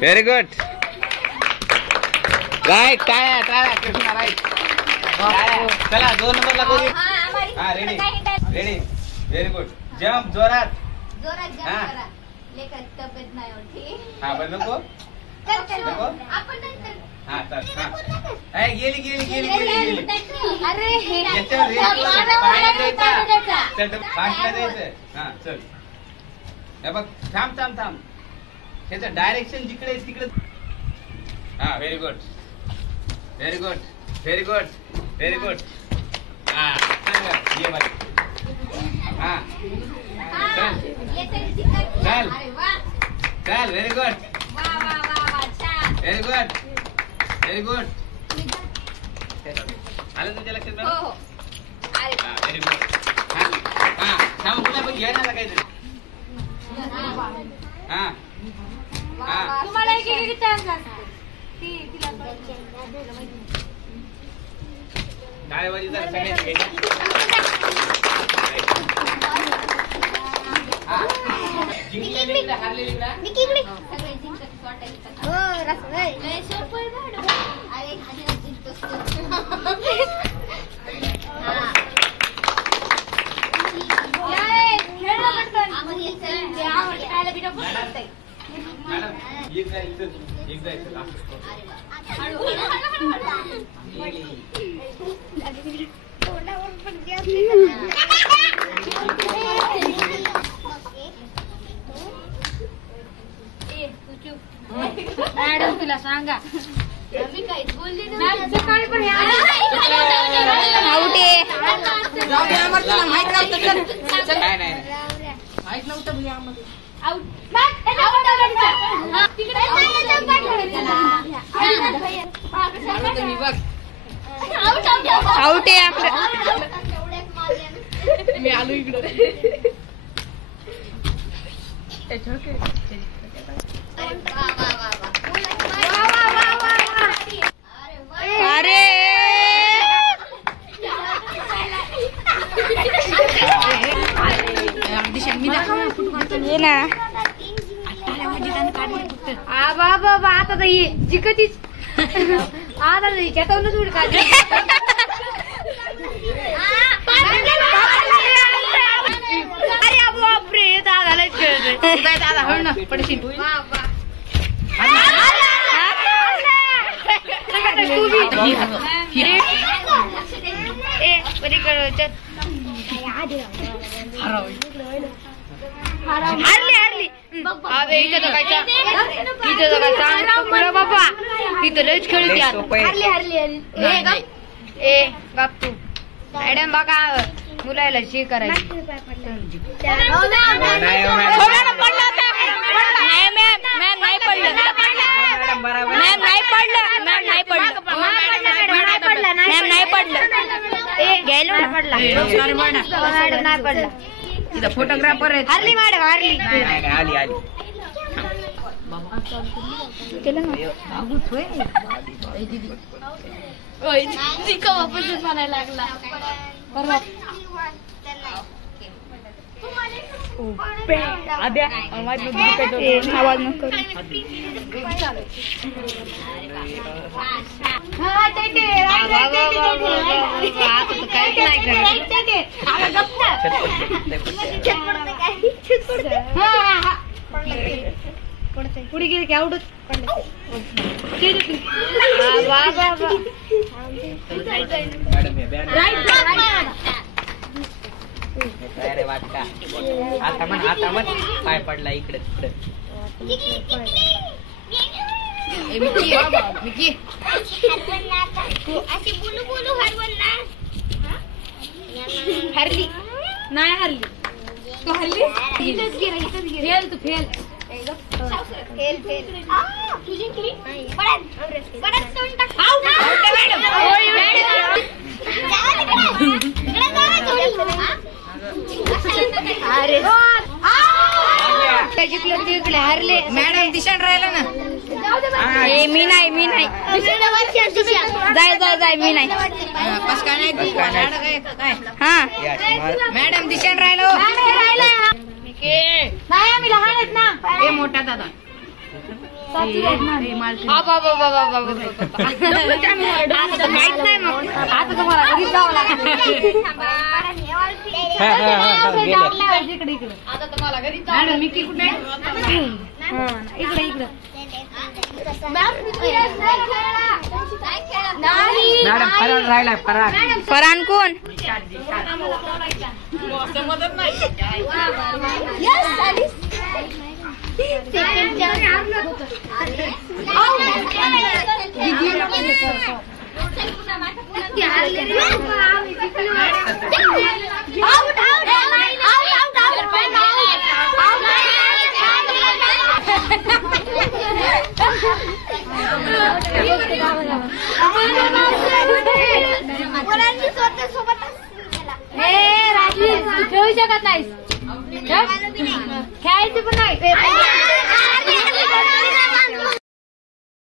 Very good. Right. Krishna right. चला 2 नंबरला करू. हा रेडी. Very good. जम्प जोरात. हा बरं नको. हा चल. हा गेली. अरे हा चल. बघ थांब. त्याचं डायरेक्शन जिकडे तिकडे. हा व्हेरी गुड. हा ये बाई. हा चल व्हेरी गुड. आलं तुझ्या लक्षात? Very good. हा थांब पुन्हा पण घ्या ना काहीतरी. हा तुम्हाला एक चान्स असतो. टाळेबाजी जर सगळ्यांनी जिंकलेली हारलेली का? मॅडम तिला सांगा. आउट आहे मी आलो इकडे. अरे ये ना. बाबा आता तर ये जिकतीच. आता त्यातूनच उड काढली. अरे बापरे दादालाच खेळतोय. दादा हो ना पडशील. हारली. अबे इथं तर काय बाबा तिथं लयच खेळते. हारली. ए बाप तू मॅडम बघा मुलाला शी करायची. फोटोग्राफर हारली मॅडम. हारली. म्हणायला लागला. आवाज नको. पुढे गेले की आवडत. अरे वाटका आता म्हण पाय पडला इकडे तिकडे. हरली नाही. हरली तू. हरली फेल. तू फेल. तू जिंकली. जिंकले तिकडे हारले. मॅडम दिशान राहिला ना. ए मी नाही जाय मी नाही. कस काय नाही काय हा मॅडम दिशान राहिलो. नाही आम्ही लहान आहेत ना. ए मोठा दादा माहित नाही मग आता तुम्हाला घरी जावं लागेल. आता तुम्हाला घरी मॅडम मिकी कुठे इकडे मॅडम फरार राहिलाय फरार. फरान कोण? खेळू शकत नाही. खेळायचं पण नाही.